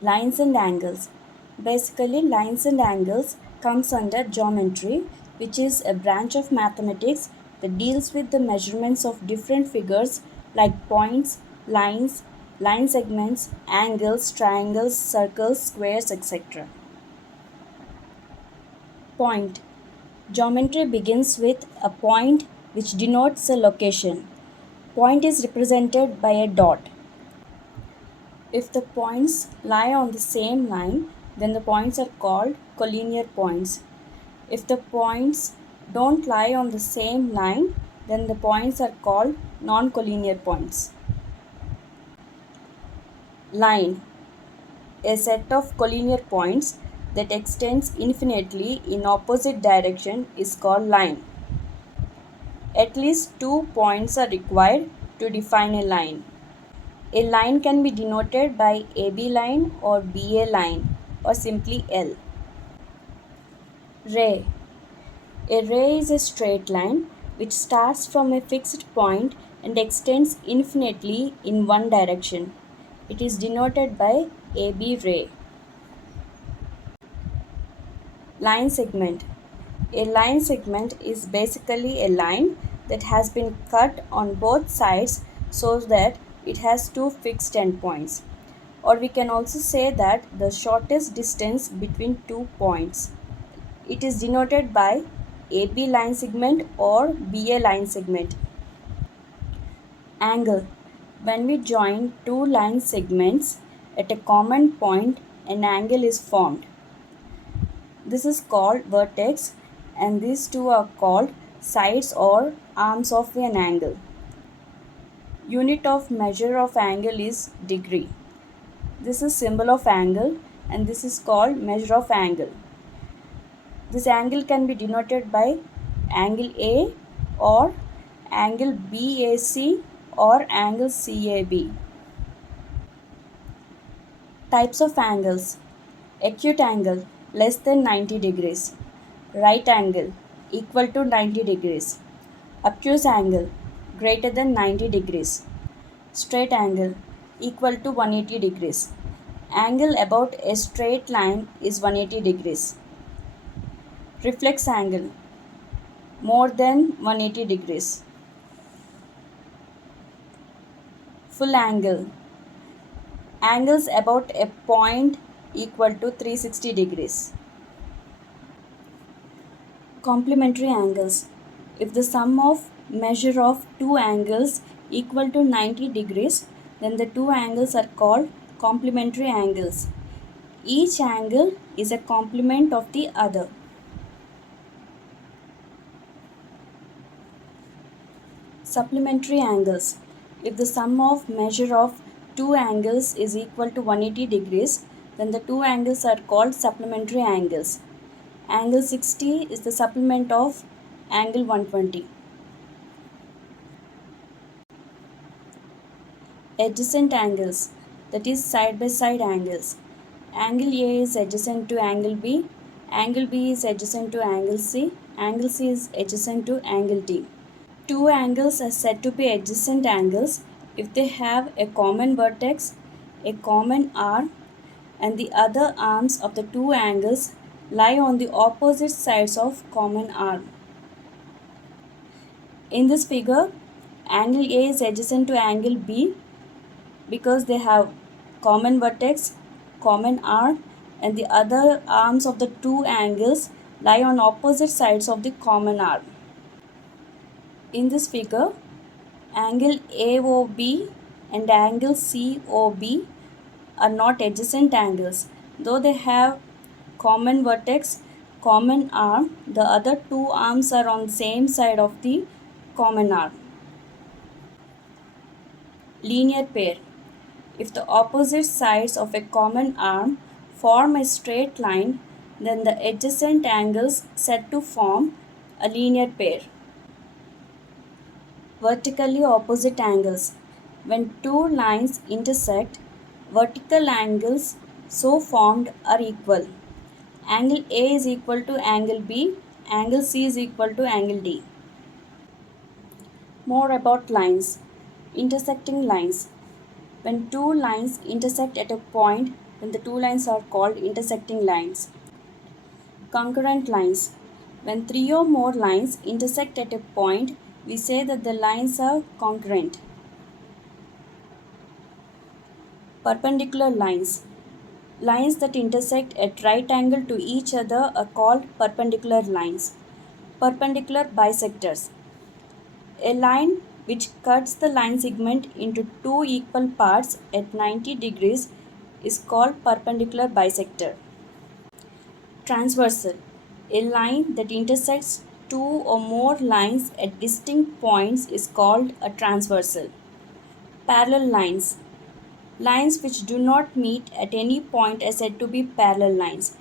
Lines and angles. Basically, lines and angles comes under geometry, which is a branch of mathematics that deals with the measurements of different figures like points, lines, line segments, angles, triangles, circles, squares, etc. Point. Geometry begins with a point which denotes a location. Point is represented by a dot. If the points lie on the same line, then the points are called collinear points. If the points don't lie on the same line, then the points are called non-collinear points. Line. A set of collinear points that extends infinitely in opposite direction is called line. At least two points are required to define a line. A line can be denoted by AB line or BA line or simply L. Ray. A ray is a straight line which starts from a fixed point and extends infinitely in one direction. It is denoted by AB ray. Line segment. A line segment is basically a line that has been cut on both sides so that it has two fixed endpoints. Or we can also say that the shortest distance between two points. It is denoted by AB line segment or BA line segment. Angle. When we join two line segments at a common point, an angle is formed. This is called vertex, and these two are called sides or arms of an angle. Unit of measure of angle is degree. This is symbol of angle, and this is called measure of angle. This angle can be denoted by angle A or angle BAC or angle CAB. Types of angles. Acute angle less than 90 degrees. Right angle equal to 90 degrees. Obtuse angle greater than 90 degrees. Straight angle equal to 180 degrees. Angle about a straight line is 180 degrees. Reflex angle more than 180 degrees. Full angle. Angles about a point equal to 360 degrees. Complementary angles. If the sum of measure of two angles equal to 90 degrees, then the two angles are called complementary angles. Each angle is a complement of the other. Supplementary angles. If the sum of measure of two angles is equal to 180 degrees, then the two angles are called supplementary angles. Angle 60 is the supplement of angle 120. Adjacent angles, that is side by side angles. Angle A is adjacent to angle B, angle B is adjacent to angle C is adjacent to angle D. Two angles are said to be adjacent angles if they have a common vertex, a common arm, and the other arms of the two angles lie on the opposite sides of common arm. In this figure, angle A is adjacent to angle B because they have common vertex, common arm, and the other arms of the two angles lie on opposite sides of the common arm. In this figure, angle AOB and angle COB are not adjacent angles. Though they have common vertex, common arm, the other two arms are on same side of the common arm. Linear pair. If the opposite sides of a common arm form a straight line, then the adjacent angles said to form a linear pair. Vertically opposite angles. When two lines intersect, vertical angles so formed are equal. Angle A is equal to angle B, angle C is equal to angle D. More about lines. Intersecting lines. When two lines intersect at a point, then the two lines are called intersecting lines. Concurrent lines. When three or more lines intersect at a point, we say that the lines are concurrent. Perpendicular lines. Lines that intersect at right angle to each other are called perpendicular lines. Perpendicular bisectors. A line which cuts the line segment into two equal parts at 90 degrees is called perpendicular bisector. Transversal. A line that intersects two or more lines at distinct points is called a transversal. Parallel lines. Lines which do not meet at any point are said to be parallel lines.